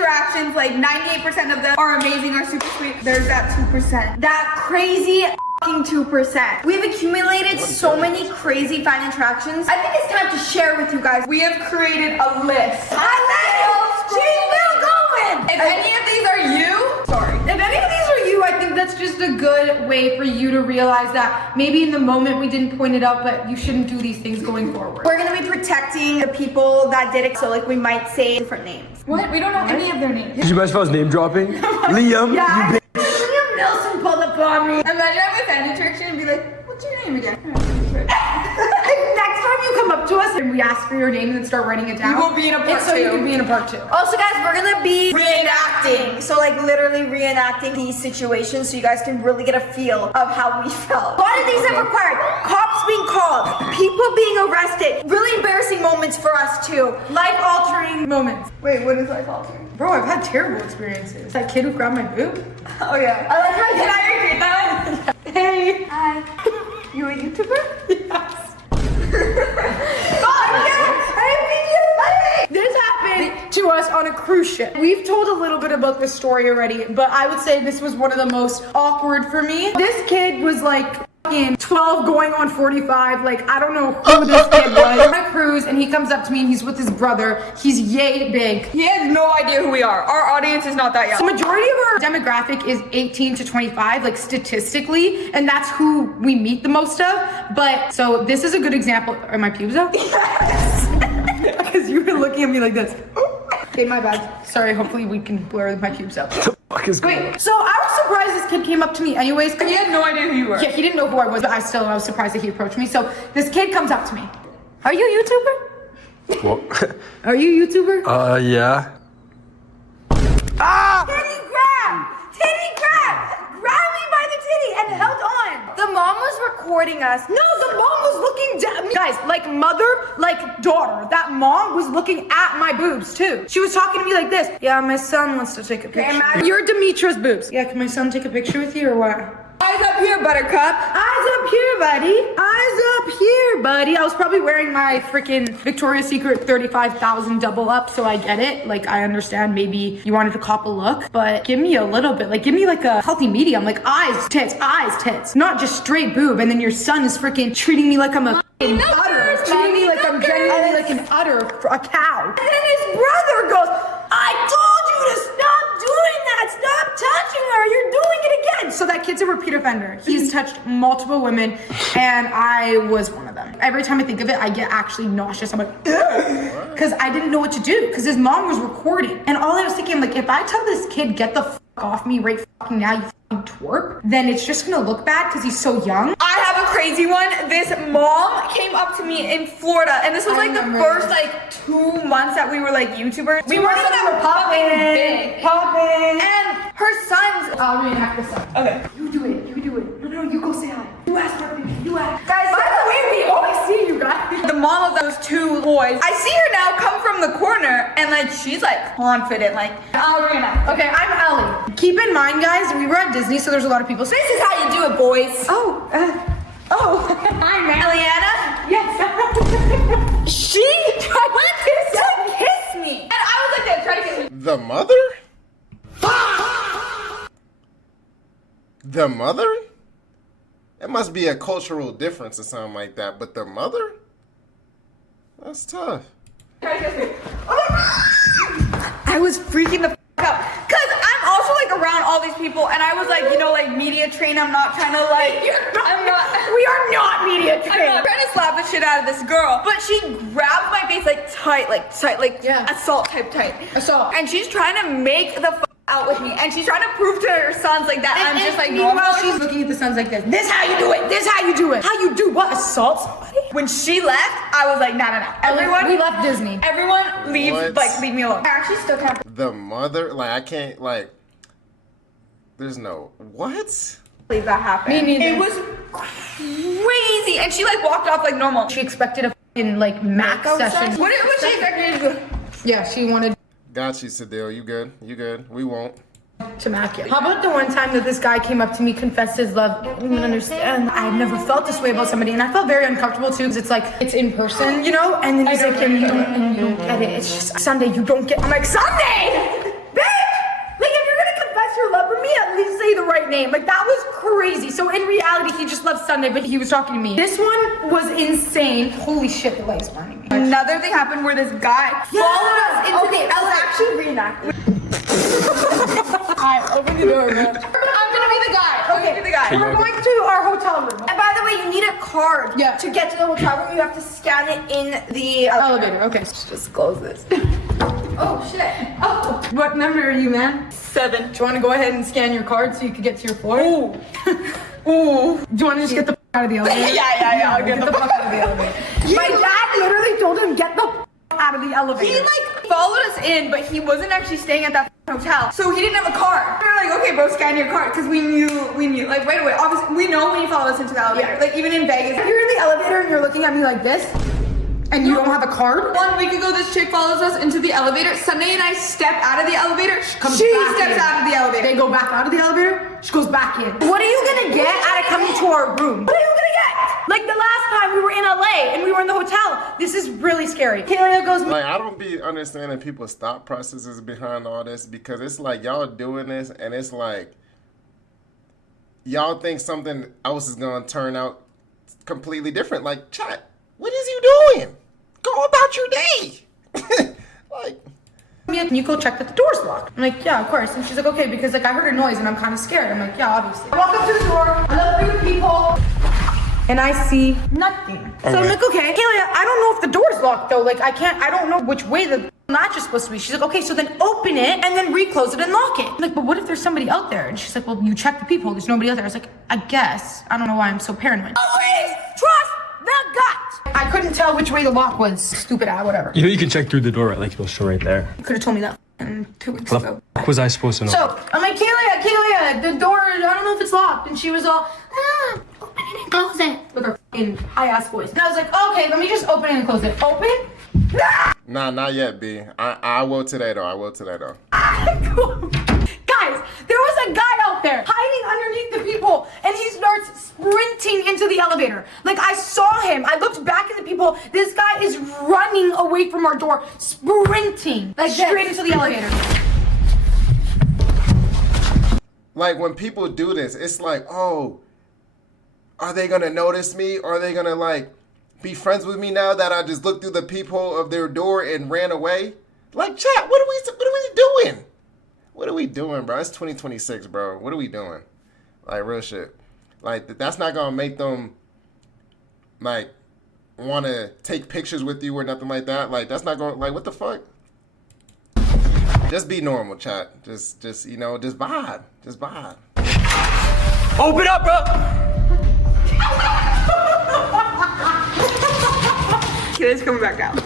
interactions, like 98% of them are amazing, are super sweet. There's that 2%. That crazy 2%. We've accumulated so many crazy fan interactions. I think it's time to share with you guys. We have created a list. She's still going! If any of these are you, sorry. If any of these are you, I think that's just a good way for you to realize that maybe in the moment we didn't point it out, but you shouldn't do these things going forward. We're gonna be protecting the people that did it, so like we might say different names. What? We don't know any of their names. Did you guys spell his name dropping? Liam, Yeah. you Liam Nelson pulled up on me. Imagine having a fan interaction and be like, what's your name again? Next time you come up to us and we ask for your name and then start writing it down, We will be in a part so you two. can be in a part 2. Also guys, we're gonna be reenacting. So like literally reenacting these situations so you guys can really get a feel of how we felt. A lot of these have required cops being called, people being arrested, really embarrassing moments for us too. Life-altering moments. Wait, what is life altering? Bro, I've had terrible experiences. That kid who grabbed my boob. Oh yeah. I like how can I repeat that one? Hey. Hi. You a YouTuber? Yes. This happened to us on a cruise ship. We've told a little bit about this story already, but I would say this was one of the most awkward for me. This kid was like in 12 going on 45, like I don't know who this kid was. On a cruise, and he comes up to me and he's with his brother. He's yay big. He has no idea who we are. Our audience is not that young. The majority of our demographic is 18 to 25, like statistically, and that's who we meet the most of. But so this is a good example. Are my pubes out? Yes. Because you were looking at me like this. Okay, my bad. Sorry, hopefully we can blur my pubes out. Wait, so I was surprised this kid came up to me anyways. He had no idea who you were. Yeah, he didn't know who I was, but I was surprised that he approached me. So this kid comes up to me. Are you a YouTuber? What? Are you a YouTuber? Yeah. Ah! Titty grab! Titty grab! Grab me by the titty and held on. The mom was recording us. No, the mom was looking down. Guys, like mother, like daughter. That mom was looking at my boobs too. She was talking to me like this. Yeah, my son wants to take a picture. imagine- You're Demetra's boobs. Yeah, can my son take a picture with you or what? Eyes up here, buttercup. Eyes up here, buddy. Eyes up here, buddy. I was probably wearing my freaking Victoria's Secret 35,000 double up, so I get it. Like, I understand maybe you wanted to cop a look, but give me a little bit. Like, give me like a healthy medium. Like, eyes, tits. Not just straight boob. And then your son is freaking treating me like I'm a udder. Treating me like I'm genuinely like an udder for a cow. And then his brother goes, I told you to stop doing that. Stop touching her. You're doing it again. So that kid's a repeat offender. He's touched multiple women, and I was one of them. Every time I think of it, I get actually nauseous. I'm like, because I didn't know what to do because his mom was recording. And all I was thinking, like, if I tell this kid, get the fuck off me right fucking now, you fucking twerp, then it's just gonna look bad because he's so young. I have a crazy one. This mom came up to me in Florida, and this was like the first like 2 months that we were like YouTubers. We weren't even that fucking big. Poppin'. And her son's. I'll reenact this up. Okay. You do it. No, you go say hi. You ask her, you ask. Guys, By the way, we always see you guys. the mom of those 2 boys. I see her now come from the corner, and like she's like confident, like I'll reenact. Okay, I'm Ellie. Keep in mind, guys, we were at Disney, so there's a lot of people saying, This is how you do it, boys. oh, Hi, man. Eliana. yes. She tried to kiss me, and I was like, that, try to kiss me. The mother? The mother? It must be a cultural difference or something like that, but the mother? That's tough. Try to kiss me. I was freaking the out because I'm also like around all these people, and I was like, you know, like media trained. I'm not trying to like. I'm not. We are not media I'm trained. not trying to slap the shit out of this girl, but she grabbed my face like tight, like Yeah. assault type tight. Assault. And she's trying to make the out with me, and she's trying to prove to her sons like that I'm just like meanwhile, normal. she's looking at the sons like this. This how you do it. This how you do it. How you do what? Assault somebody? When she left, I was like, no. Everyone, we left Disney. everyone leave, What? like leave me alone. I actually still can't The mother? Like, I can't, like, there's no, what? believe that happened. Me neither. It was crazy, and she like walked off like normal. She expected a f***ing like max session. What she expected to do? Yeah, she wanted Got you, Sadil. You good? You good? We won't. to mac it. How about the one time that this guy came up to me, confessed his love? I don't even understand. I've never felt this way about somebody, and I felt very uncomfortable too, because it's like, it's in person, you know? And then he's like, and you don't get it. It's just Sunday, you don't get. I'm like, Sunday! name. Like, that was crazy. So in reality, he just loves Sunday, but he was talking to me. This one was insane. Holy shit, the light's blinding me. Another thing happened where this guy followed us into the elevator. Actually reenacted. Alright, open the door, man. I'm gonna be the guy. Okay, be the guy. We're going to our hotel room. And by the way, you need a card. Yeah. To get to the hotel room, you have to scan it in the Elevator, okay. Just close this. Oh shit. Oh. What number are you, man? 7. Do you want to go ahead and scan your card so you can get to your floor? Ooh. Ooh. Do you want to just get the out of the elevator? Yeah. I'll get the fuck out of the elevator. My dad literally told him, get the out of the elevator. He like followed us in, but he wasn't actually staying at that hotel, so he didn't have a card. We were like, okay, bro, scan your card, because we knew, like right away. Obviously, we know when you follow us into the elevator. Like even in Vegas, If you're in the elevator and you're looking at me like this, and you don't have a card, 1 week ago, this chick follows us into the elevator. Sunday and I step out of the elevator. She steps out of the elevator. they go back out of the elevator, she goes back in. What are you gonna get out of coming to our room? What are you gonna get? Like the last time we were in LA and we were in the hotel. This is really scary. Kayla goes, Like, I don't be understanding people's thought processes behind all this, because it's like y'all doing this and it's like y'all think something else is gonna turn out completely different. Like, chat, what is you doing? Go about your day. Like, can you go check that the door's locked? I'm like, yeah, of course. And she's like, okay, because like I heard a noise and I'm kind of scared. I'm like, yeah, obviously. I walk up to the door, I look through the people, and I see nothing. So I'm like, okay, Kayla, I don't know if the door's locked though. Like I don't know which way the latch is supposed to be. She's like, okay, so then open it and then reclose it and lock it. I'm like, but what if there's somebody out there? And she's like, well, you check the peephole. There's nobody out there. I was like, I guess. I don't know why I'm so paranoid. Always trust the gut. I couldn't tell which way the lock was. Stupid whatever. You know you can check through the door, right? Like it'll show right there. You could have told me that 2 weeks What ago. the f- was I supposed to know? So I'm like, Kayla, the door, I don't know if it's locked. And she was all, open it and close it. With her f***ing high ass voice. And I was like, okay, let me just open it and close it. Open? nah, not yet, B. I will today though. Guys, there was a guy out there hiding underneath the people and he starts sprinting into the elevator. Like I saw him. I looked back at the people. This guy is running away from our door, sprinting like straight into the elevator. Like when people do this, it's like, oh, are they gonna notice me? Or are they gonna like be friends with me now that I just looked through the peephole of their door and ran away? Like, chat, what are we doing? What are we doing, bro? It's 2026, bro. What are we doing? Like, real shit. Like, that's not gonna make them like want to take pictures with you or nothing like that. Like, that's not going. Like, what the fuck? Just be normal, chat. Just you know, just vibe. Just vibe. Open up, bro! Kid's coming back out.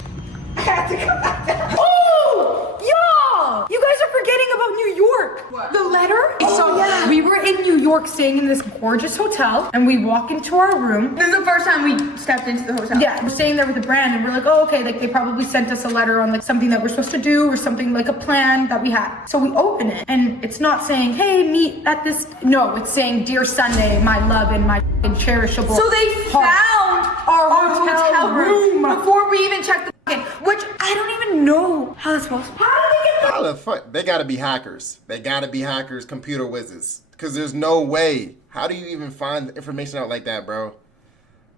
I had to come back down. Oh, y'all! You guys are forgetting about New York. What? The letter? So yeah, we were in New York staying in this gorgeous hotel and we walk into our room. This is the first time we stepped into the hotel. Yeah, we're staying there with the brand and we're like, oh, okay, like they probably sent us a letter on like something that we're supposed to do or something like a plan that we had. So we open it and it's not saying, hey, meet at this. No, it's saying, dear Sunday, my love and my cherishable. So they heart." found our hotel room before we even checked the in, which I don't even know how that's possible. How did they get How the fuck? They gotta be hackers. They gotta be hackers, computer whizzes. Cause there's no way. How do you even find information out like that, bro?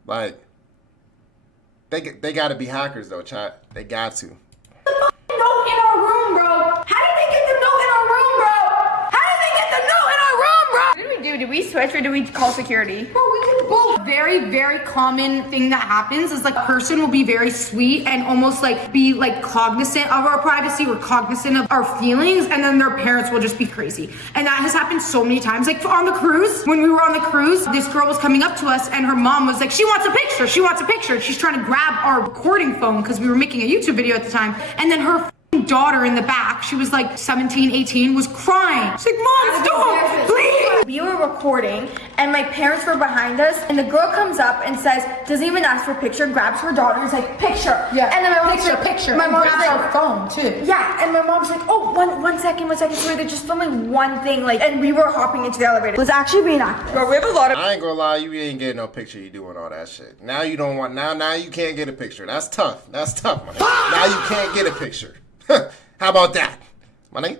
Like, they gotta be hackers though, chat. They got to. note in our room, bro? How did they get the note in our room, bro? How did they get the note in our room, bro? What did we do? Did we switch or did we call security? Bro, we did both. Very, very common thing that happens is like a person will be very sweet and almost like be like cognizant of our privacy or cognizant of our feelings, and then their parents will just be crazy. And that has happened so many times. Like on the cruise, when we were on the cruise, this girl was coming up to us and her mom was like, she wants a picture. She wants a picture. She's trying to grab our recording phone because we were making a YouTube video at the time. And then her daughter in the back, she was like 17, 18, was crying. She's like, Mom, stop, please. We were recording and my parents were behind us and the girl comes up and says, doesn't even ask for a picture, grabs her daughter and is like, picture. Yeah, and then my mom's picture. My mom's grabs like, our phone too. yeah, and my mom's like, oh, one second, sorry, they're just filming one thing, like, and we were hopping into the elevator. It was actually reenacted. Bro, we have a lot of I ain't gonna lie, you ain't getting no picture. You doing all that shit. Now you don't want. Now you can't get a picture. That's tough. That's tough, my nigga. Now you can't get a picture. How about that, my nigga?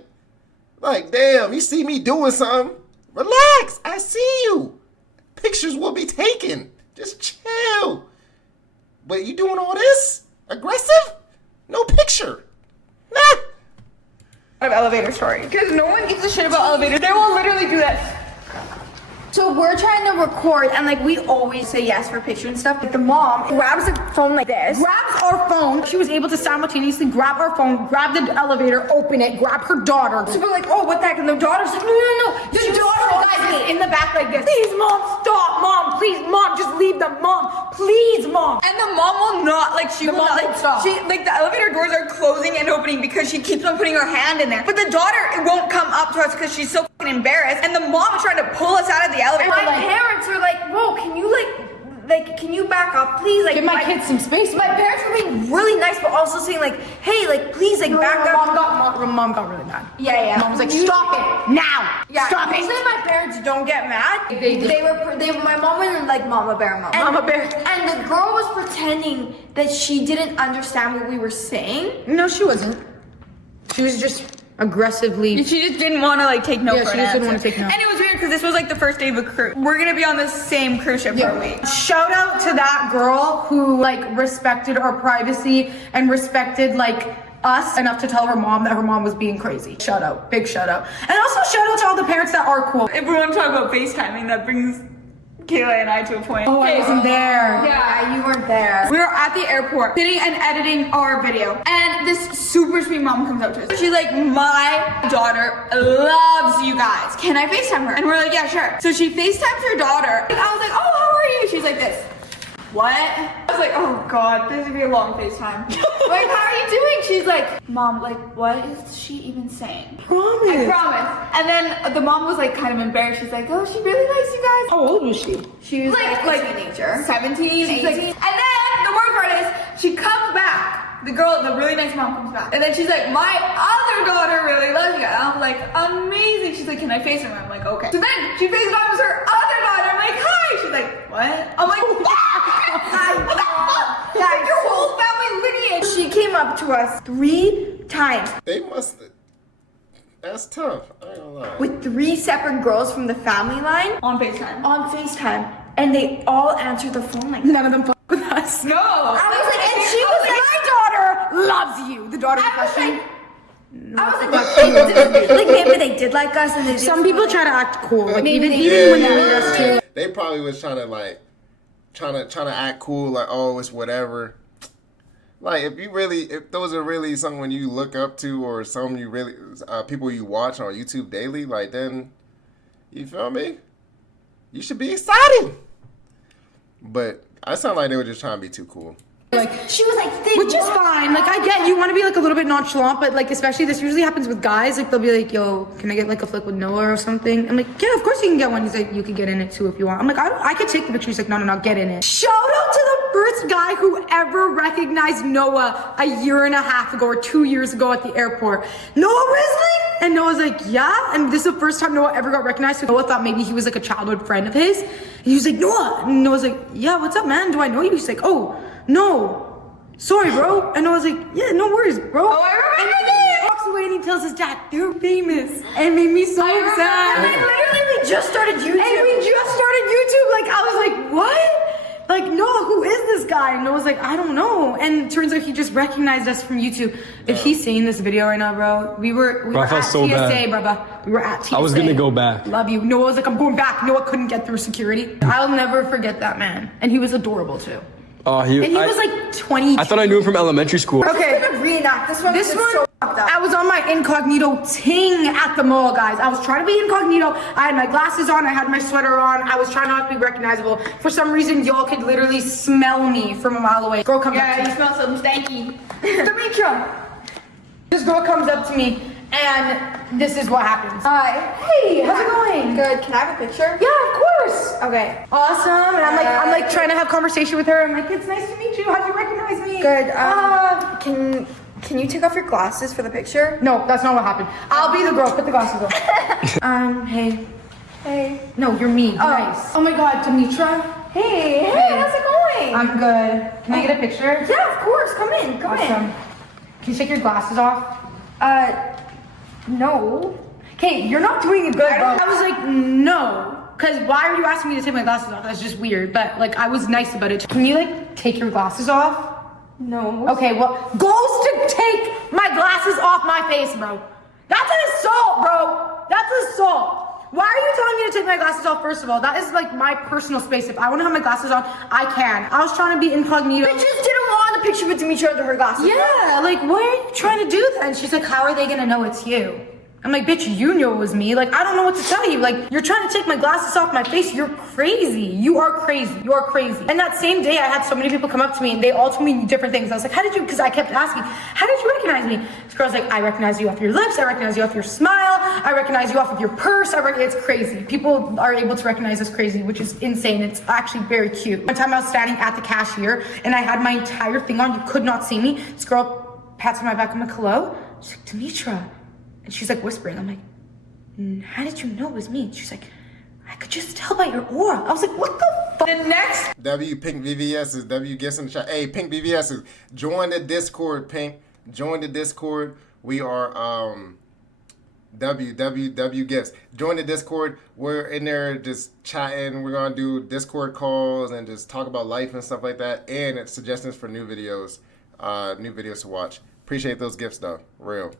Like, damn, you see me doing something. Relax. I see you. Pictures will be taken. Just chill. But you doing all this? Aggressive? No picture. Nah. Of elevator story. Because no one gives a shit about elevators. They will literally do that. So we're trying to record, and like we always say yes for pictures and stuff. But the mom grabs the phone like this, Grabs our phone. She was able to simultaneously grab our phone, grab the elevator, open it, grab her daughter. So we're like, oh, what the heck? And the daughter's like, no. The daughter is in the back like this. Please, mom, stop, mom. Please, mom, just leave them, mom. Please, mom. And the mom will not, like, she The will mom not, won't like, stop. she, like, the elevator doors are closing and opening because she keeps on putting her hand in there. But the daughter won't come up to us because she's so fucking embarrassed. And the mom is trying to pull us out of the elevator. And My parents are like, whoa, can you, can you back up, please? Like, Give my kids some space. My parents were being really nice, but also saying, like, hey, like, please, like, back up. Mom got really mad. Yeah. Mom was like, stop it now. Yeah, Stop it. usually my parents don't get mad. They did. My mom went like Mama Bear mode. Mama Bear. And the girl was pretending that she didn't understand what we were saying. No, she wasn't. She was just aggressively. She just didn't want to like take no Yeah, for she an just didn't answer. wanna take no. And it was weird because this was like the first day of a cruise. We're gonna be on the same cruise ship for a week. Shout out to that girl who like respected our privacy and respected like us enough to tell her mom that her mom was being crazy. Shout out, big shout out. And also shout out to all the parents that are cool. If we want to talk about FaceTiming, that brings Kayla and I to a point. Oh, I wasn't there. Yeah, you weren't there. We were at the airport sitting and editing our video. And this super sweet mom comes up to us. She's like, my daughter loves you guys. Can I FaceTime her? And we're like, yeah, sure. So she FaceTimes her daughter. And I was like, oh, how are you? She's like this. What? I was like, oh god, this is gonna be a long FaceTime. Like, how are you doing? She's like, Mom, like, what is she even saying? Promise. I promise. And then the mom was like kind of embarrassed. She's like, oh, she really likes you guys. How old was she? She was like a teenager. 17, 18. And then the worst part is she comes back. The girl, the really nice mom comes back. And then she's like, my other daughter really loves you. And I'm like, amazing. She's like, can I FaceTime her? I'm like, okay. So then she FaceTimes her other daughter. I'm like, hi. She's like, what? I'm like, what the fuck? Your whole family lineage. She came up to us 3 times. They must. That's tough. I ain't gonna lie. With 3 separate girls from the family line. On FaceTime. And they all answered the phone like, None of them fuck with us. no. I was like, and she She was like, my daughter loves you. The daughter I was question. like, maybe they did like us, and they did Some people try to act cool. Like even Yeah, when they meet us too. They probably was trying to act cool, like, oh, it's whatever. Like, if those are really someone you look up to or some you really people you watch on YouTube daily, like, then you feel me? You should be excited. But I sound like they were just trying to be too cool. Like, She was like, they which is were. fine. Like, I get you want to be like a little bit nonchalant, but like, especially this usually happens with guys. Like, they'll be like, "Yo, can I get like a flick with Noah or something?" I'm like, "Yeah, of course you can get one." He's like, "You can get in it too if you want." I'm like, "I could take the picture." He's like, "No, get in it." Shout out to the first guy who ever recognized Noah a year and a half ago or 2 years ago at the airport. Noah Risling, and Noah's like, "Yeah," and this is the first time Noah ever got recognized. So Noah thought maybe he was like a childhood friend of his. And he was like, "Noah," and Noah's like, "Yeah, what's up, man? Do I know you?" He's like, "Oh, no. Sorry, bro." And I was like, "Yeah, no worries, bro." Oh, I remember and this. He walks away and he tells his dad, "They're famous," and it made me so And sad. then literally we just started YouTube. And we just started YouTube. Like, I was like, "What?" Like, Noah, who is this guy? And Noah's like, "I don't know." And turns out he just recognized us from YouTube. If he's seeing this video right now, bro, we were Bro, I at felt so TSA, bad. brother. We were at TSA. I was gonna go back. Love you. Noah was like, "I'm going back." Noah couldn't get through security. I'll never forget that man. And he was adorable too. Oh, And he was like 20. I thought I knew him from elementary school. Okay. We're gonna reenact this one. This is one, so fucked up. I was on my incognito ting at the mall, guys. I was trying to be incognito. I had my glasses on. I had my sweater on. I was trying not to be recognizable. For some reason, y'all could literally smell me from a mile away. Girl comes up Yeah, to you me. smell something stanky. Demetra. This girl comes up to me, and this is what happens. Hi. Hey, how's it going? Good. Can I have a picture? Yeah, of course. Okay. Awesome. And I'm like trying to have conversation with her. I'm like, "It's nice to meet you. How'd you recognize me?" Good. Can you take off your glasses for the picture? No, that's not what happened. I'll be the girl. Put the glasses on. Hey. Hey. No, you're me. Nice. Oh my God, Demetra. Hey, how's it going? I'm good. Can I get a picture? Yeah, of course. Come in. Come Awesome. Can you take your glasses off? in. No. Okay, you're not doing it good, bro. I was like, no. Because why are you asking me to take my glasses off? That's just weird. But like, I was nice about it. Can you like take your glasses off? No. Okay, well, goes to take my glasses off my face, bro. That's an assault, bro. That's assault. Why are you telling me to take my glasses off, first of all? That is like my personal space. If I want to have my glasses on, I can. I was trying to be incognito. I just didn't want a picture with Demetra under her glasses. Yeah, like, why are you trying to do that? And she's like, how are they gonna know it's you? I'm like, bitch, you know it was me. Like, I don't know what to tell you. Like, you're trying to take my glasses off my face. You're crazy. You are crazy. You are crazy. And that same day, I had so many people come up to me and they all told me different things. I was like, how did you, because I kept asking, how did you recognize me? This girl's like, I recognize you off your lips. I recognize you off your smile. I recognize you off of your purse. It's crazy. People are able to recognize us crazy, which is insane. It's actually very cute. One time I was standing at the cashier and I had my entire thing on. You could not see me. This girl pats on my back. I'm like, hello? She's like, Demetra. And she's like whispering. I'm like, how did you know it was me? She's like, I could just tell by your aura. I was like, what the fuck? The next Pink VVS's, W gets in the chat. Hey, Pink VVS's, join the Discord, Pink. Join the Discord. We are W gifts. Join the Discord. We're in there just chatting. We're gonna do Discord calls and just talk about life and stuff like that. And it's suggestions for new videos to watch. Appreciate those gifts though. Real.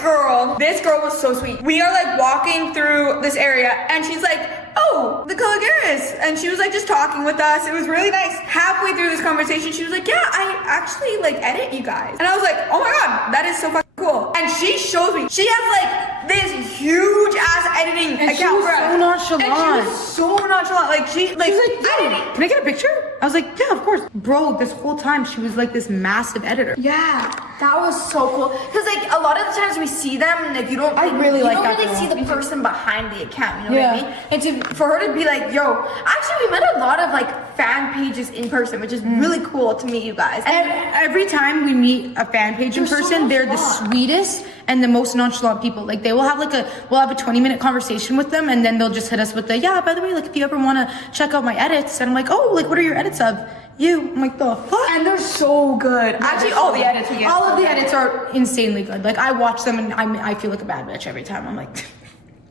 Girl, this girl was so sweet. We are like walking through this area and she's like, oh, the Kalogeras. And she was like just talking with us. It was really nice. Halfway through this conversation, she was like, yeah, I actually like edit you guys. And I was like, oh my God, that is so fucking cool. And she shows me, she has like this huge ass editing and account she was for us. so nonchalant. And she was so nonchalant. Like she's like editing. Can I get a picture? I was like, yeah, of course. Bro, this whole time she was like this massive editor. Yeah, that was so cool. Cause like a lot of the times we see them and if you don't, I really like that you don't really girl. see the person behind the account, you know what I mean? And for her to be like, yo, actually we met a lot of like fan pages in person, which is really cool to meet you guys. And every time we meet a fan page in person, they're the sweetest and the most nonchalant people. Like they will have we'll have a 20-minute conversation with them and then they'll just hit us with yeah, by the way, like if you ever want to check out my edits. And I'm like, oh, like what are your edits of? You. I'm like, the fuck? And they're so good. Actually, all the edits we get. All of the edits are insanely good. Like I watch them and I feel like a bad bitch every time. I'm like,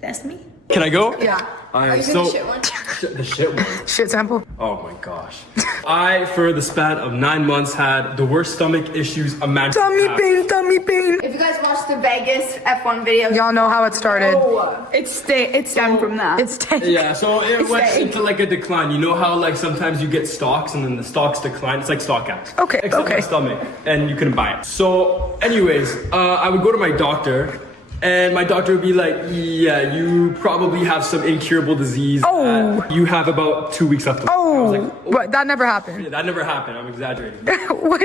that's me. Can I go? Yeah. Are you so the shit one? the shit one. Shit sample. Oh my gosh. I, for the span of 9 months, had the worst stomach issues imaginable. Tummy pain. If you guys watched the Vegas F1 video, Y'all know how it started. it stemmed from that. It's tank. Yeah, so it went into like a decline. You know how like sometimes you get stocks and then the stocks decline? It's like stock apps. Okay, Except okay. my stomach, and you couldn't buy it. So anyways, I would go to my doctor, and my doctor would be like, yeah, you probably have some incurable disease. Oh. You have about 2 weeks left to live. I was like, oh, What? That never happened. yeah, that never happened. I'm exaggerating. What?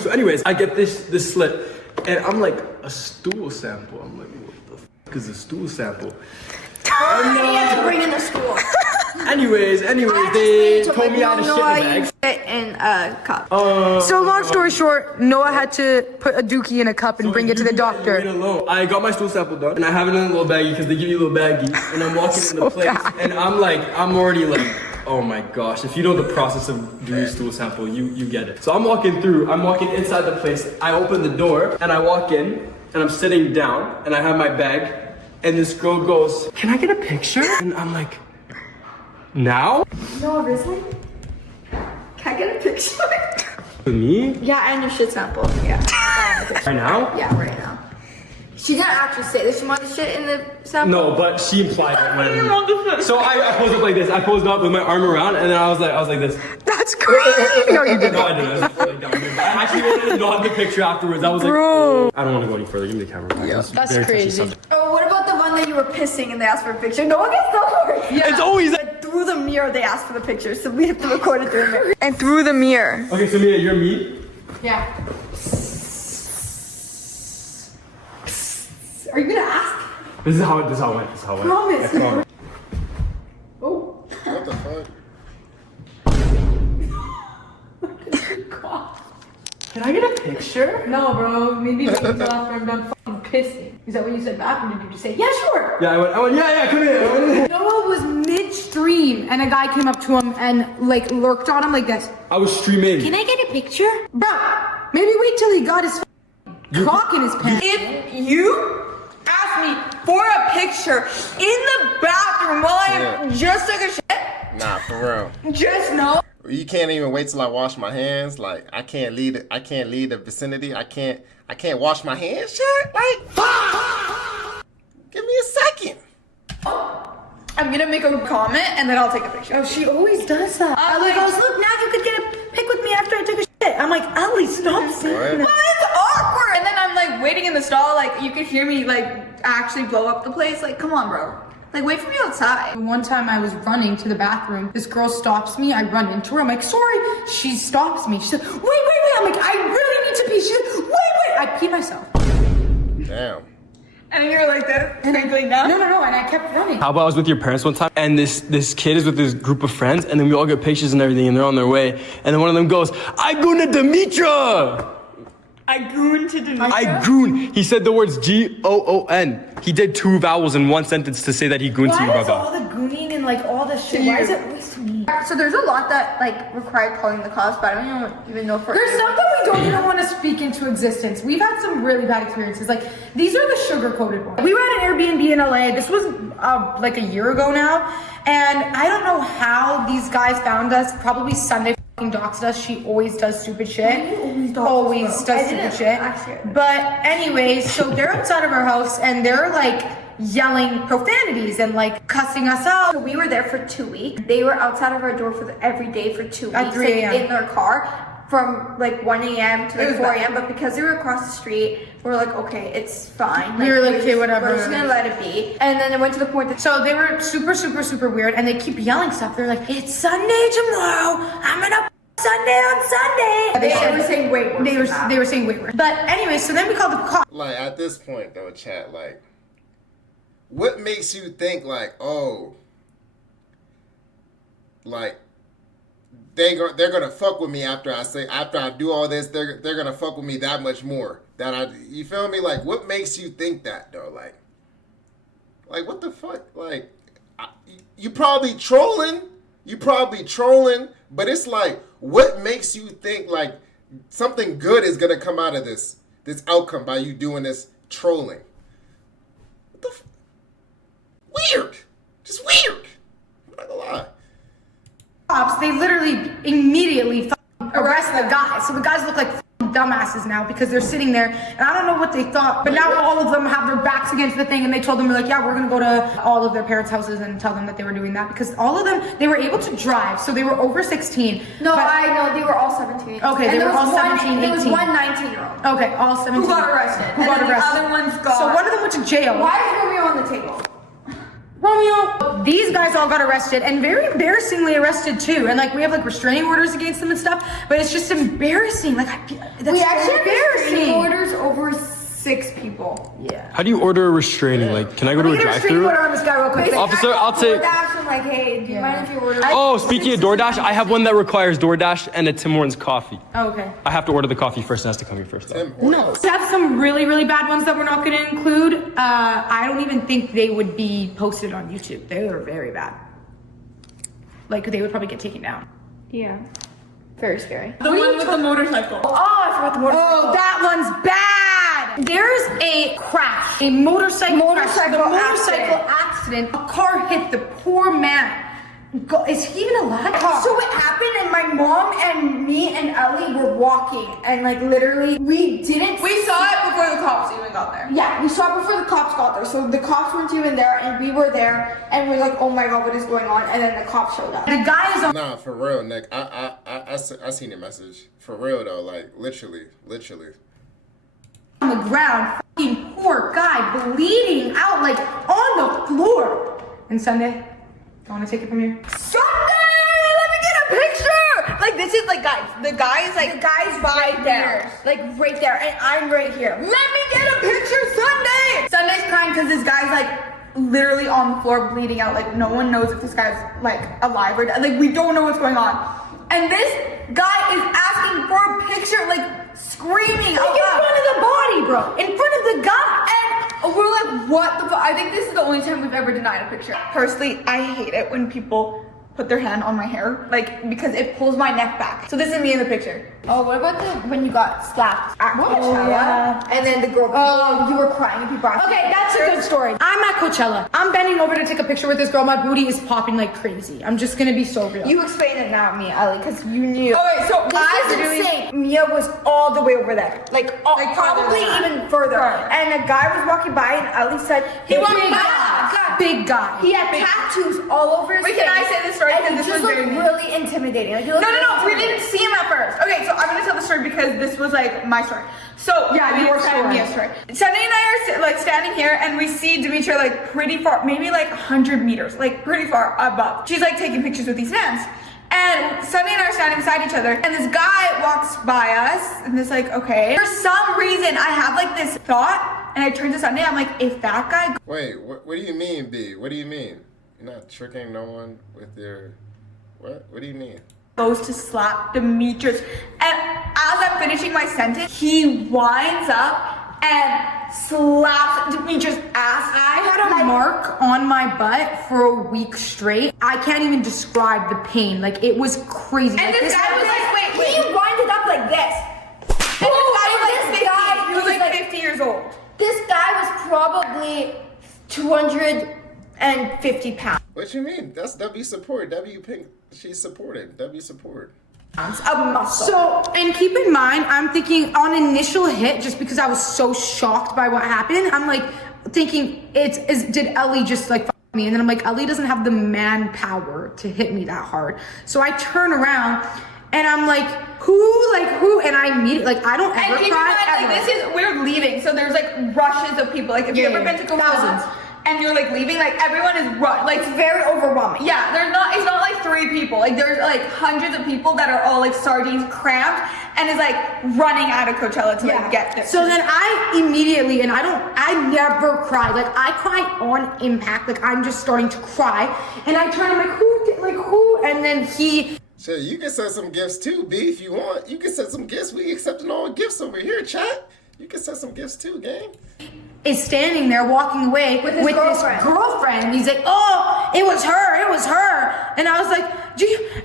So anyways, I get this slip, and I'm like, a stool sample. I'm like, what the fuck is a stool sample? He had to bring in the school. Anyways, they told me how to shit in bags. Shit in a cup. So long story short, Noah had to put a dookie in a cup and bring it to the doctor. I got my stool sample done, and I have it in a little baggie because they give you a little baggie, and I'm walking in the place, bad. and I'm already like, oh my gosh, if you know the process of doing a stool sample, you get it. So I'm walking inside the place, I open the door, and I walk in, and I'm sitting down, and I have my bag, and this girl goes, can I get a picture? And I'm like, now? No, really? Can I get a picture? With me? Yeah, and your shit sample. Yeah. Right now? Yeah, right now. She didn't actually say that she wanted shit in the sample. No, but she implied it. So I posed up like this. I posed up with my arm around, and then I was like this. That's crazy. No, you didn't. No, I didn't. I was just like down here. I actually wanted to nod the picture afterwards. I was like, Bro. oh. I don't want to go any further. Give me the camera back. That's Very touchy crazy. subject. Oh, what about the one that you were pissing and they asked for a picture? No one gets that one. Yeah. It's always But through the mirror they asked for the picture, so we have to record it through the mirror. And through the mirror. Okay, so Mia, you're me. Yeah. Are you gonna ask? This is how it went. Promise. I promise. Oh. What the fuck? Can I get a picture? No, bro. Maybe wait until after I'm done fucking pissing. Is that what you said back, or did you just say, yeah, sure? Yeah, I went, yeah, come here. Noah was mid-stream, and a guy came up to him and like lurked on him like this. I was streaming. Can I get a picture? Bro, maybe wait till he got his cock in his pants. If you ask me for a picture in the bathroom while I just took a shit? Nah, for real. Just no. You can't even wait till I wash my hands. Like I can't leave the vicinity. I can't wash my hands. Shit. Like, give me a second. I'm gonna make a comment and then I'll take a picture. Oh, she always does that. I'm Ellie like, goes, look, now you could get a pic with me after I took a shit. I'm like, Ellie, stop saying What? that. well, it's awkward. And then I'm like waiting in the stall, like you could hear me like actually blow up the place. Like, come on, bro. Like, wait for me outside. One time I was running to the bathroom. This girl stops me. I run into her. I'm like, sorry. She stops me. She said, wait. I'm like, I really need to pee. She said, wait. I pee myself. Damn. And then you're like that, twinkling down. No. And I kept running. How about I was with your parents one time, and this kid is with this group of friends, and then we all get pictures and everything, and they're on their way, and then one of them goes, I goon to Dimitra! I goon to Denise. I goon. He said the words G-O-O-N. He did 2 vowels in one sentence to say that he gooned to you, Why is all brother. the gooning and like all the shit? Why is it always to me? So there's a lot that like require calling the cops, but I don't even know for. There's some that we don't even want to speak into existence. We've had some really bad experiences. Like, these are the sugar-coated ones. We were at an Airbnb in LA. This was like a year ago now. And I don't know how these guys found us. Probably Sunday f***ing doxed us. She always does stupid shit. Always does stupid shit. But anyways, so they're outside of our house and they're like yelling profanities and like cussing us out. So we were there for 2 weeks. They were outside of our door for every day for 2 weeks. At 3 a.m. In their car from like 1 a.m. to like 4 a.m. But because they were across the street, we're like, okay, it's fine. We were like, okay, whatever. We're just gonna let it be. And then it went to the point that So they were super weird and they keep yelling stuff. They're like, it's Sunday tomorrow. I'm gonna Sunday on Sunday. they were saying way worse. They were saying way worse. But anyway, so then we called the cops. Like at this point though, chat, like what makes you think like, oh, like they're gonna fuck with me after I do all this, they're gonna fuck with me that much more. You feel me? Like what makes you think that though? Like what the fuck? Like you probably trolling, but it's like what makes you think like something good is gonna come out of this outcome by you doing this trolling? What the weird. Just weird. I'm not gonna lie. Cops, they literally immediately arrest the guy. So the guys look like dumbasses now because they're sitting there and I don't know what they thought, but now all of them have their backs against the thing and they told them, like, yeah, we're gonna go to all of their parents' houses and tell them that they were doing that because all of them, they were able to drive, so they were over 16. No, but, I know they were all 17. Okay, they were all 17, There was 18. one 19-year-old. Okay, all 17. Who got arrested. Who And got then arrested. The other ones got. So one of them went to jail. Why is Romeo on the table? Romeo, these guys all got arrested and very embarrassingly arrested too. And like we have like restraining orders against them and stuff, but it's just embarrassing. Like that's We actually so have embarrassing. orders over 6 people. Yeah. How do you order a restraining? Like, can I go to a Let me get a restraining drive-thru? order on this guy real quick. Basically, Officer, I I'll called take- DoorDash and like, hey, do you mind if you order? Oh, speaking of DoorDash, I have one that requires DoorDash and a Tim Hortons coffee. Oh, okay. I have to order the coffee first. It has to come here first. Though. No. We have some really bad ones that we're not going to include. I don't even think they would be posted on YouTube. They were very bad. Like they would probably get taken down. Yeah. Very scary. The one with the motorcycle. Oh, I forgot the motorcycle. Oh, that one's bad. There's a crash, a motorcycle accident. A car hit the poor man. Is he even alive? So it happened and my mom and me and Ellie were walking and like literally we saw it before the cops even got there. Yeah, we saw it before the cops got there. So the cops weren't even there and we were there and we're like, oh my god, what is going on? And then the cops showed up. The guy is on Nah, for real, Nick. I seen your message. For real though, like literally. the ground, fucking poor guy, bleeding out like on the floor. And Sunday, I want to take it from here. Sunday, let me get a picture. Like this is like guys, the guy's right there, like right there, and I'm right here. Let me get a picture, Sunday. Sunday's crying because this guy's like literally on the floor bleeding out. Like no one knows if this guy's like alive or dead. Like we don't know what's going on. And this guy is asking for a picture, like screaming Like in front of the body, bro. In front of the guy. And we're like, what the fuck? I think this is the only time we've ever denied a picture. Personally, I hate it when people put their hand on my hair, like, because it pulls my neck back. So this is me in the picture. Oh, what about when you got slapped at Coachella? Yeah. And then the girl, you were crying and people asked. Okay, that's a good story. I'm at Coachella. I'm bending over to take a picture with this girl. My booty is popping like crazy. I'm just gonna be so real. You explain it now, me, Ali, because you knew. Okay, so This this is is insane. Mia was all the way over there, like probably even further. And a guy was walking by, and Ali said he walked by. Big guy. He had tattoos all over his face. Wait, can I say this story? And Because he this just was looked really intimidating. Like, no, we didn't see him at first. Okay, so I'm gonna tell the story because this was like my story. So Yeah, your story. Mia's story. Sunny and I are like standing here, and we see Demetria like pretty far, maybe like 100 meters, like pretty far above. She's like taking pictures with these fans. And Sunny and I are standing beside each other, and this guy walks by us, and it's like, okay. For some reason, I have like this thought, and I turn to Sunny, I'm like, if that guy Wait, what do you mean, B? What do you mean? You're not tricking no one with your... What? What do you mean? goes to slap Demetrius, and as I'm finishing my sentence, he winds up and slaps Demetrius' ass. I had a mark on my butt for a week straight. I can't even describe the pain. Like, it was crazy. And Like, this guy was like, wait, he winded up like this. And Oh, he was like 50 years old. This guy was probably 250 pounds. What you mean? That's W support. W pink. She's supported. W support. A muscle. So, and keep in mind, I'm thinking on initial hit, just because I was so shocked by what happened, I'm like thinking, did Ellie just like fuck me? And then I'm like, Ellie doesn't have the manpower to hit me that hard. So I turn around and I'm like, who? And I immediately, like, I don't ever And keep in cry mind, like, we're leaving, so there's like rushes of people. Like, if you've ever been to Coachella thousands. and you're like leaving, like everyone is like It's very overwhelming. yeah, it's not like 3 people. Like there's like hundreds of people that are all like sardines cramped and is like running out of Coachella to like get there. So then I immediately, and I never cry. Like, I cry on impact. Like, I'm just starting to cry. And I turn, I'm like, who? And then he... Shit, you can send some gifts too, B, if you want. You can send some gifts. We accepting all gifts over here, chat. You can send some gifts too, gang. is standing there walking away with his his girlfriend. And he's like, oh, it was her. And I was like,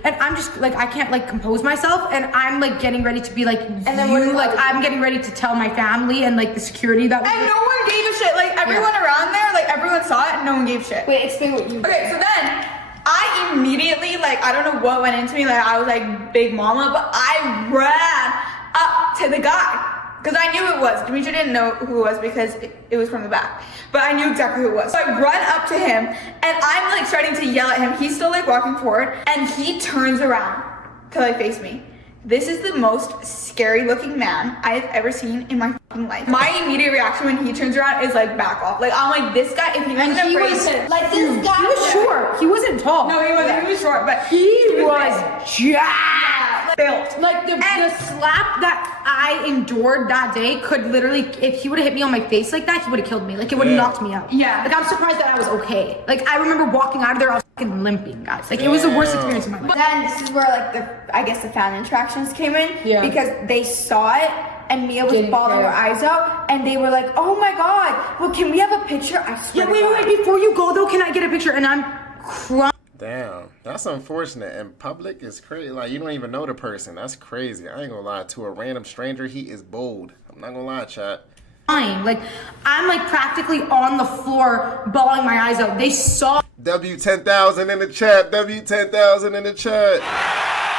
and I'm just like, I can't like compose myself. And I'm like getting ready to be like, I'm getting ready to tell my family and like the security that And no one gave a shit. Like everyone around there, like everyone saw it and no one gave a shit. Wait, explain what you Okay, so then I immediately, like, I don't know what went into me. Like, I was like big mama, but I ran up to the guy. Because I knew it was. Demetria didn't know who it was because it was from the back. But I knew exactly who it was. So I run up to him and I'm like starting to yell at him. He's still like walking forward and he turns around to like face me. This is the most scary looking man I've ever seen in my fucking life. My immediate reaction when he turns around is like back off. Like I'm like, this guy, if he wasn't afraid. like this guy. He was short. He wasn't tall. No, he wasn't. He was short, but He was jacked. built. Like the slap that I endured that day could literally, if he would have hit me on my face like that, he would have killed me. Like it would have knocked me out. Yeah. Like I'm surprised that I was okay. Like I remember walking out of there, I was fucking limping, guys. Like it was the worst experience of my life. Then this is where like I guess the fan interactions came in. Yeah. Because they saw it and Mia was bawling her eyes out and they were like, oh my god, well can we have a picture? I swear Yeah, wait, before you go though, can I get a picture? And I'm crying. Damn, that's unfortunate. In public, it's crazy. Like, you don't even know the person. That's crazy. I ain't gonna lie. To a random stranger, he is bold. I'm not gonna lie, chat. Like I'm like practically on the floor bawling my eyes out. They saw W10,000 in the chat. W10,000 in the chat.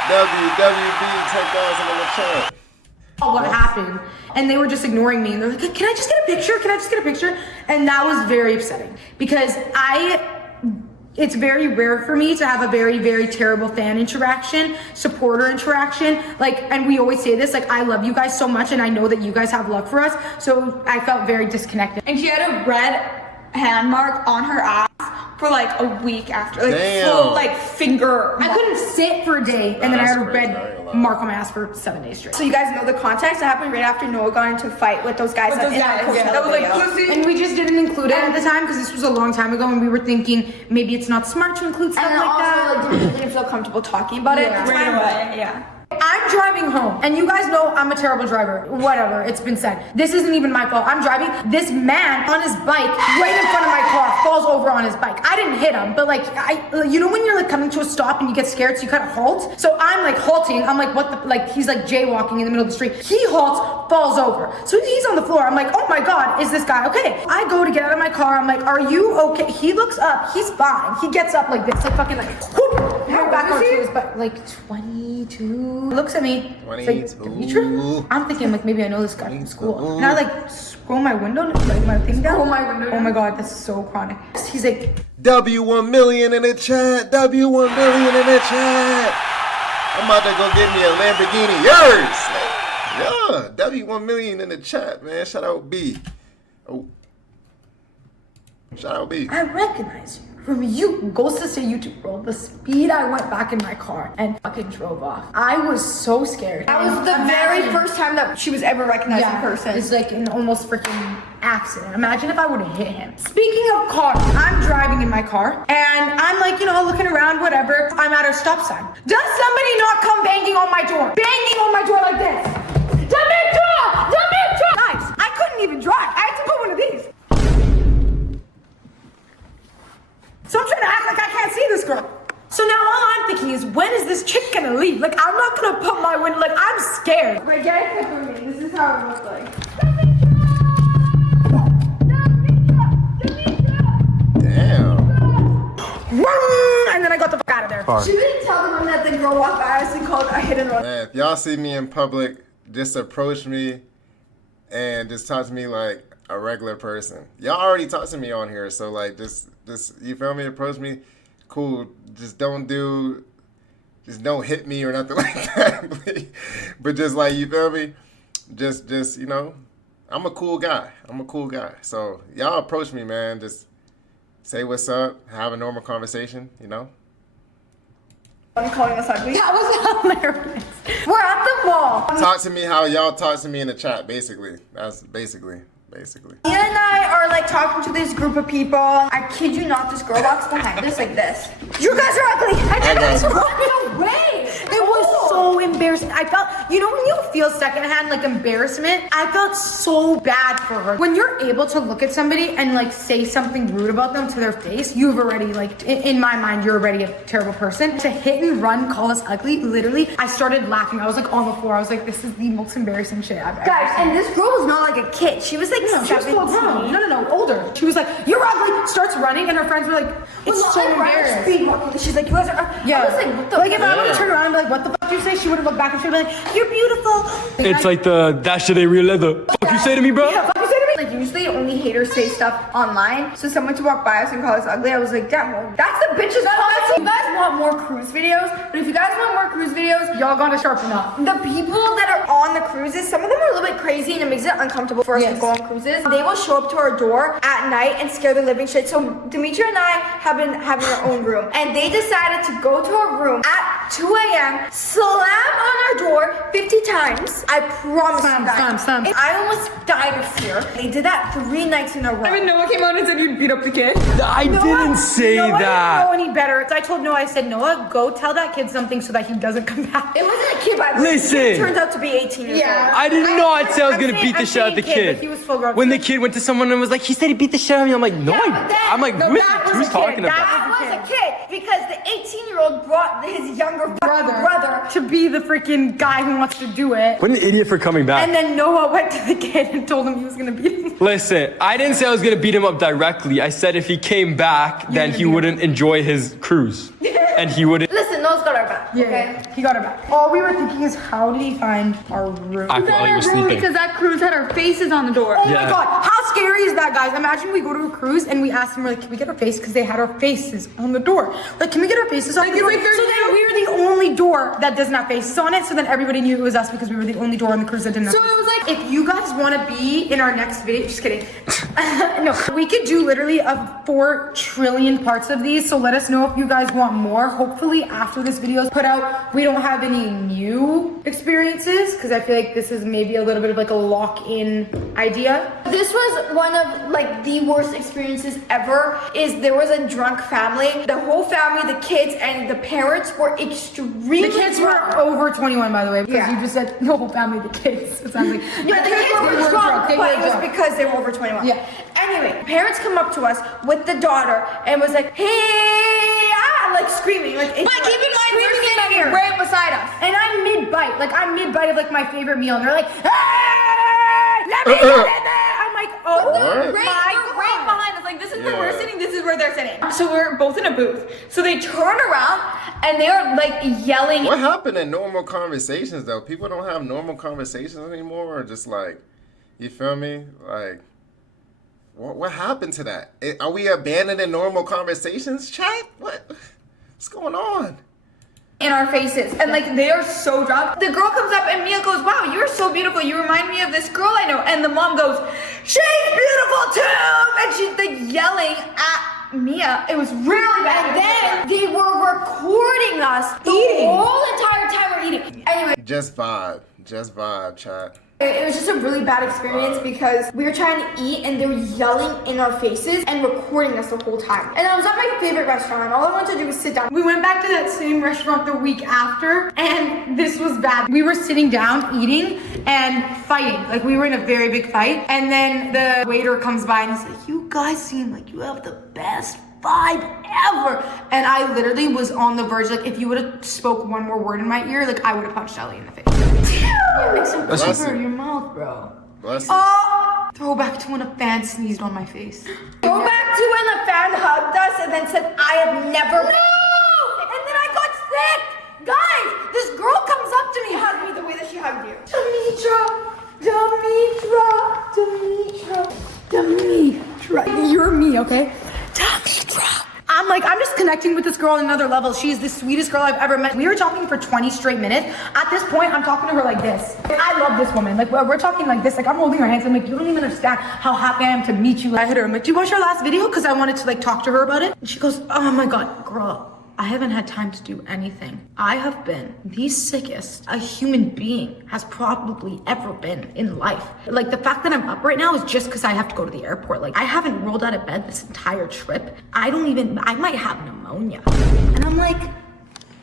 WWB 10,000 in the chat. what happened, and they were just ignoring me. And they're like, "Can I just get a picture? Can I just get a picture?" And that was very upsetting because it's very rare for me to have a very, very terrible fan interaction, supporter interaction. Like, and we always say this, like, I love you guys so much and I know that you guys have love for us. So I felt very disconnected. And she had a red hand mark on her ass for like a week after. Like full like finger. I couldn't sit for a day and then I had a That's crazy. red mark on my ass for 7 days straight. So you guys know the context that happened right after Noah got into a fight with those guys. That was like pussy. And we just didn't include it at the time because this was a long time ago and we were thinking maybe it's not smart to include stuff and like that. also like didn't feel comfortable talking about it. Right away. Yeah. I'm driving home, and you guys know I'm a terrible driver. Whatever, it's been said. This isn't even my fault. I'm driving. This man on his bike right in front of my car falls over. over on his bike. I didn't hit him, but like, you know when you're like coming to a stop and you get scared, so you kind of halt? So I'm like halting. I'm like, what the, like, he's like jaywalking in the middle of the street. He halts, falls over. So he's on the floor. I'm like, oh my God, is this guy okay? I go to get out of my car. I'm like, are you okay? He looks up. He's fine. He gets up like this, like fucking like, whoop, back onto his butt. Like 22. Looks at me. 22. Like, Demetra? I'm thinking like maybe I know this guy from school. And I like scroll my window, like my thing down. Scroll my window Oh my God, that's so chronic. He's like, W1 million in the chat. W1 million in the chat. I'm about to go get me a Lamborghini. Yours. Yeah, W1 million in the chat, man. Shout out B. Oh. Shout out B. I recognize you. From you, goes to say YouTube, bro. The speed I went back in my car and fucking drove off. I was so scared. That was the very first time that she was ever recognized in person. It's like an almost freaking accident. Imagine if I would have hit him. Speaking of cars, I'm driving in my car and I'm like, you know, looking around, whatever. I'm at a stop sign. Does somebody not come banging on my door? Banging on my door like this. Demetra! Demetra! Guys, I couldn't even drive. I had to put one of these. So I'm trying to act like I can't see this girl. So now all I'm thinking is, when is this chick gonna leave? Like, I'm not gonna put my window, like, I'm scared. Wait, get a clip of me. This is how it looks like. Damn. And then I got the fuck out of there. She didn't tell them that the girl walked by us and called a hit and run. Man, if y'all see me in public, just approach me and just talk to me like a regular person. Y'all already talked to me on here, so like just you feel me? Approach me, cool. Just don't hit me or nothing like that. But just like, you feel me? Just you know, I'm a cool guy. So y'all approach me, man. Just say what's up, have a normal conversation, you know. I'm calling us ugly. That was hilarious. We're at the mall. Talk to me how y'all talk to me in the chat, basically. That's basically. Mia and I are like talking to this group of people. I kid you not, this girl walks behind us like this. You guys are ugly. I just walked away. It was so embarrassing. I felt, you know when you feel secondhand like embarrassment? I felt so bad for her. When you're able to look at somebody and like say something rude about them to their face, you've already like, in my mind, you're already a terrible person. To hit and run, call us ugly, literally, I started laughing. I was like on the floor. I was like, this is the most embarrassing shit I've ever Guys, seen. and this girl was not like a kid. She was like No, she was full grown. No, older. She was like, you're ugly, starts running, and her friends were like, it's so embarrassing. Speed walking. She's like, you guys are. Yeah. I was like, what the? Like if I would have turned around and be like, what the fuck did you say? She would have looked back and she would be like, you're beautiful. It's like that shit ain't real leather. Fuck you say to me, bro? Yeah, fuck you say to me. Like usually only haters say stuff online. So someone to walk by us and call us ugly, I was like, damn, well, that's the bitches policy. You guys want more cruise videos, but if you guys want more cruise videos, Y'all gotta sharpen up. the people that are on the cruises, some of them are a little bit crazy and it makes it uncomfortable for us to go on cruises. They will show up to our door at night and scare the living shit. So Demetra and I have been having our own room, and they decided to go to our room at 2 a.m., slam on our door 50 times. I promise you guys. Slam. I almost died of fear. They did that 3 nights in a row. Noah came out and said you'd beat up the kid. I didn't say Noah that. didn't know any better. So I told Noah, I said, Noah, go tell that kid something so that he doesn't come back. It wasn't a kid, by the way. Listen. He turns out to be 18 years old. I did not say I was gonna I'm beat the shit out of the saying kid. but he was full grown. When the kid went to someone and was like, he said he beat the shit out of me. I'm like, no, Yeah, but then- I'm like, no, that was who's a kid. talking about? That was a kid because the 18-year-old brought his younger brother. to be the freaking guy who wants to do it. What an idiot for coming back. And then Noah went to the kid and told him he was gonna beat him. Listen, I didn't say I was gonna beat him up directly. I said if he came back, then he wouldn't enjoy his cruise. And he wouldn't. Listen, Noah's got our back, okay? He got her back. All we were thinking is, how did he find our room? I thought he was sleeping. Because that cruise had our faces on the door. Oh Yeah. my god, how scary is that, guys? Imagine we go to a cruise and we ask them, we're like, can we get our face? Because they had our faces on the door. Like, can we get our faces on the door? So then we were the only door that doesn't have faces on it. So then everybody knew it was us because we were the only door on the cruise that didn't have faces. So it was like, If you guys want to be in our next video, just kidding. No, we could do literally 4 trillion parts of these. So let us know if you guys want more. Hopefully after this video is put out, we don't have any new experiences because I feel like this is maybe a little bit of like a lock-in idea. This was one of like the worst experiences ever. Is there was a drunk family. The whole family, the kids and the parents were extremely The kids drunk. were over 21, by the way, because Yeah. you just said the whole family, the kids. It sounds like Yeah, the kids were drunk, They but were it was drunk. because they were over 21. Yeah. Anyway, parents come up to us with the daughter and was like, hey, like screaming. Like, But keep in mind, we're screaming in my sitting ear. right beside us. And I'm mid-bite. Like, I'm mid-bite of, like, my favorite meal. And they're like, hey, let me get in there. I'm like, oh What? Right, my they're right God. behind us. Like, this is where we're Yeah. sitting, this is where they're sitting. So we're both in a booth. So they turn around and they are like yelling. What happened in normal conversations though? People don't have normal conversations anymore, or just like, you feel me? Like, what happened to that? Are we abandoning normal conversations, chat? What's going on? in our faces. And like they are so drunk. The girl comes up and Mia goes, wow, you're so beautiful. You remind me of this girl I know. And the mom goes, she's beautiful too. And she's like yelling at Mia. It was really bad. And then they were recording us the whole entire time we're eating. Anyway. Just vibe, chat. It was just a really bad experience because we were trying to eat and they were yelling in our faces and recording us the whole time. And I was at my favorite restaurant and all I wanted to do was sit down. We went back to that same restaurant the week after, and this was bad. We were sitting down eating and fighting. Like, we were in a very big fight. And then the waiter comes by and he's like, you guys seem like you have the best vibe ever. And I literally was on the verge, like, if you would have spoke one more word in my ear, like, I would have punched Ellie in the face. Yeah, make some Bless cover you. in your mouth, bro. Bless you. Oh, Throwback to when a fan sneezed on my face. go back to when the fan hugged us and then said, I have never. No! And then I got sick. Guys, this girl comes up to me, hugged me the way that she hugged you. Demetra. You're me, okay? Demetra. I'm just connecting with this girl on another level. She is the sweetest girl I've ever met. We were talking for 20 straight minutes. At this point, I'm talking to her like this. I love this woman. Like, we're talking like this. Like, I'm holding her hands. I'm like, you don't even understand how happy I am to meet you. I hit her. I'm like, do you watch our last video? Because I wanted to, like, talk to her about it. And she goes, oh my God, girl. I haven't had time to do anything. I have been the sickest a human being has probably ever been in life. Like, the fact that I'm up right now is just because I have to go to the airport. Like, I haven't rolled out of bed this entire trip. I might have pneumonia. And I'm like,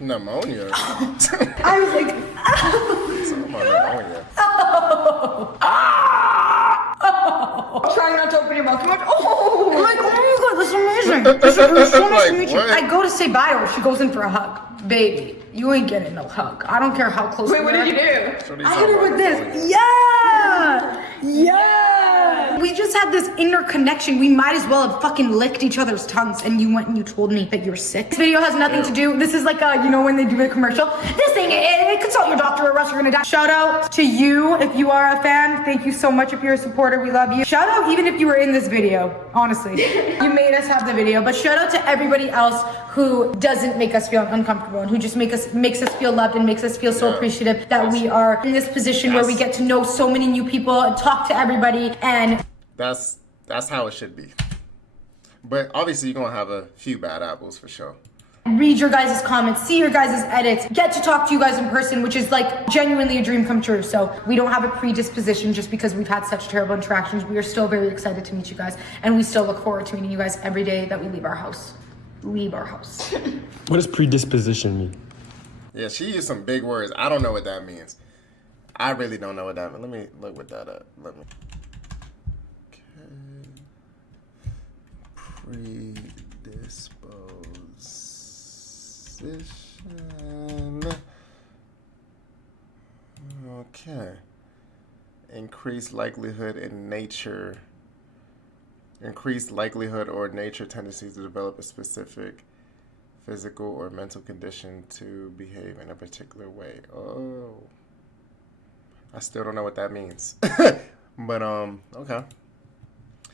Pneumonia. I was like, Talking about pneumonia. Trying not to open your mouth too much. Oh, I'm like, oh my God, this is amazing. It was so nice to Like, meet you. what? I go to say bye to her. She goes in for a hug. Baby, you ain't getting no hug. I don't care how close. wait, what did you do? So these I are hit her about with this. pneumonia. Yeah! Yeah! We just had this inner connection. We might as well have fucking licked each other's tongues, and you went and you told me that you're sick. This video has nothing to do. This is like, you know, when they do a commercial. This thing, consult your doctor or else you're gonna die. Shout out to you if you are a fan. Thank you so much if you're a supporter. We love you. Shout out even if you were in this video, honestly. You made us have the video, but shout out to everybody else who doesn't make us feel uncomfortable and who just makes us feel loved and makes us feel so appreciative that we are in this position where we get to know so many new people and talk to everybody. And That's how it should be. But obviously, you're gonna have a few bad apples for sure. read your guys' comments, see your guys' edits, get to talk to you guys in person, which is like genuinely a dream come true. So we don't have a predisposition just because we've had such terrible interactions. We are still very excited to meet you guys, and we still look forward to meeting you guys every day that we leave our house. Leave our house. What does predisposition mean? Yeah, she used some big words. I don't know what that means. I really don't know what that means. Let me look with that up. Let me. Okay. Predisposition. Okay. Increased likelihood in nature. Increased likelihood or nature tendency to develop a specific physical or mental condition to behave in a particular way. Oh. I still don't know what that means. But, okay.